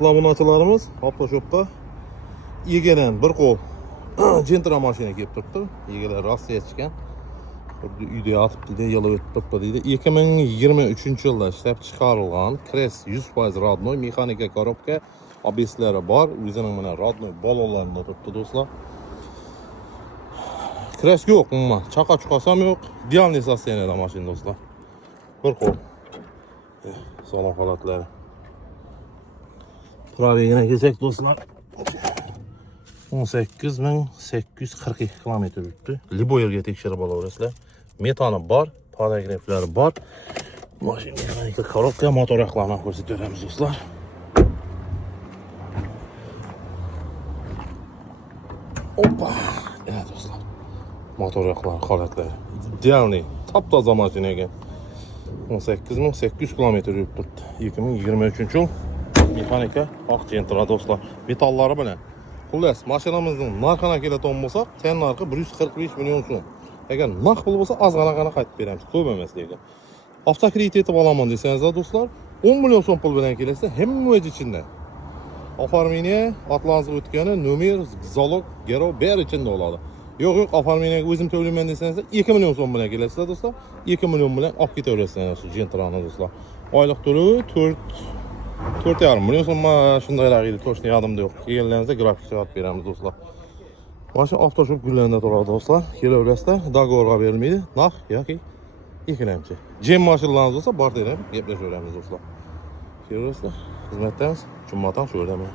Obunachilarimiz Avtoshopda egadan bir qo'l Gentra mashina kelib turibdi. Egalar Rossiya chiqqan. Xuddi uyda yotibdi, yilib o'tib turibdi deydi. 2023-yilda ishlab chiqarilgan Kres 100% rodnoy mexanika korobka, ABS'lari bor. O'zining mana rodnoy balolarida turibdi do'stlar. Kres yo'q umuman. Chaqa-chuqasi ham yo'q. Idealniy sosteniyada mashina do'stlar. Bir qo'l. Salon holatlari. Probegine geçecek dostlar. 18.842 km yürüttü. Libo yerga tekshirib olaverasizlar. Metani bor, paragraflari bor. Mashina mexanika korobka, motor yoqlarini ko'rsatib beramiz do'stlar. Hoppa. Evet do'stlar. Motor yoqlari holatlari. Idealniy, top-toza mashina ekan. 18.800 km yurib turibdi. 2023-yil mexanika oq Gentra do'stlar. Metallari bilan. Xullas, mashinamizning narxini keladigan bo'lsak, ten narxi 145 million so'm. Agar naq pul bo'lsa, ozg'anagina qaytib beramiz, ko'p emas lekin. Avtokredit etib olaman desangiz do'stlar, 10 million so'm pul bilan kelsa, hamma o'z ichida. Oforminiya, otlansiz o'tgani, nomer, zalog, garov ber ichida bo'ladi. Yo'q, oforminiyaga o'zim to'layman desangiz, 2 million so'm bilan kelasizlar do'stlar. 2 million bilan olib ketaverasizlar Gentrani do'stlar. Oylik to'lovi 4,5 million so'm shundaylar edi, to'shni yodimda yo'q. Kelganlaringizda grafik javob beramiz do'stlar. Mashina Avtoshop gullarida turadi do'stlar. Kelaverasizlar, doговорga berilmaydi. Naq yoki ikkilamchi. Jem mashinalarimiz bo'lsa, bor deb gaplashaveramiz do'stlar. Kelaverasizlar. Xizmatdamiz. Jummadan shu yerdaman.